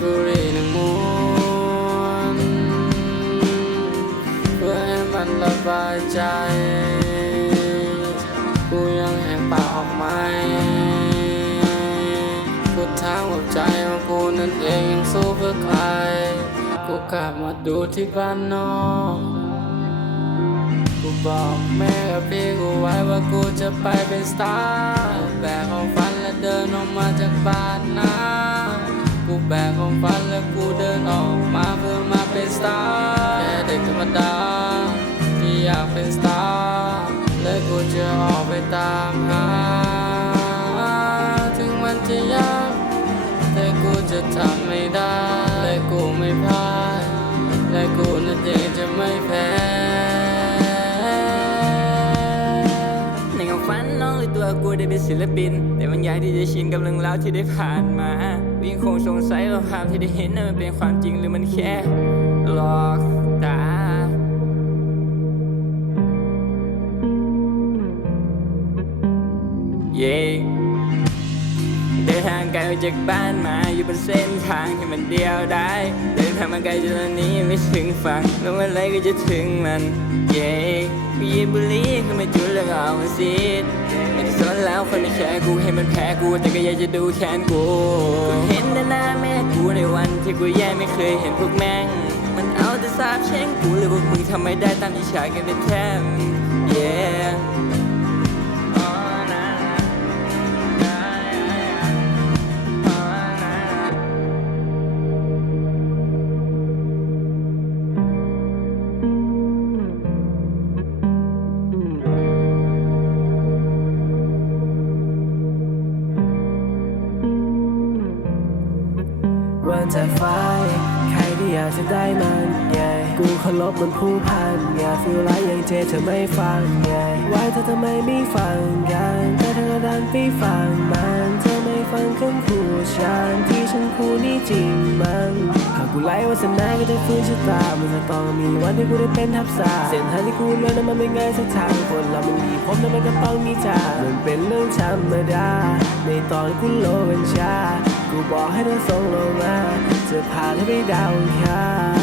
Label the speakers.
Speaker 1: guri ng muon เพื่อให้มันระบายใจ กูยังแหกปากออกไหมกูถามหัวใจว่ากูนั้นเองสู้เพื่อใคร กูกลับมาดูที่บ้านนอกกูบอกแม่กับพี่กูไว้ว่ากูจะไปเป็นสตาร์แบกของฟันและเดินออกมาจากบ้านนะ กูแบกของฝันและกูเดินออกมาเพื่อมาเป็นสตาร์แค่เด็กธรรมดา ที่อยากเป็นสตาร์และกูจะออกไปตามหา ถึงมันจะยาก แต่กูจะทำไม่ได้ และกูไม่พลาด
Speaker 2: ศิลปิน แต่มันยากที่จะชินกับเรื่องราวที่ได้ผ่านมาวิ่งคงสงสัยว่าภาพที่ได้เห็นนั้นมันเป็นความจริงหรือมันแค่หลอกตาเย้เดินทางไกลออกจากบ้านมาอยู่บนเส้นทางที่มันเดียวได้ เดินทางมาไกลจนตอนนี้ยังไม่ถึงฝั่งแล้วเมื่อไรก็จะถึงมัน เย้กูยิบบุหรีขึ้นมาจุดแล้วก็เอามาซีด ไม่ได้สนแล้วคนในแค่กูให้มันแพ้กู แต่ก็อยากจะดูแค้นกูกูเห็นแต่หน้าแม่กูในวันที่กูแย่ไม่เคยเห็นพวกแม่ง มันเอาแต่สาบแช่งกูเลยพวกมึงทำไม่ได้ตามที่ฉากกันเป็นแทม yeah
Speaker 3: วันจากฟ้าใครที่อยากจะได้มันไงกูเคารพมันผู้พันไงฟีลไลท์ยังเจเธอไม่ฟังไงว่าเธอทำไมไม่ฟังกันแต่เธอดันไปฟังมันเธอไม่ฟังคำพูดฉันที่ฉันพูดนี่จริงมันหากกูไล่วาสนาก็จะฟื้นชะตา มันจะต้องมีวันที่กูได้เป็นทับสาเส้นทางที่กูเลือกนั้นมันไม่ง่ายสักทางคนเรามันมีพบนั้นมันก็ต้องมีจากมันเป็นเรื่องธรรมดาในตอนกูโลเป็นชา กูบอกให้เธอส่งลงมาจะพาเธอไปดาวอังคาร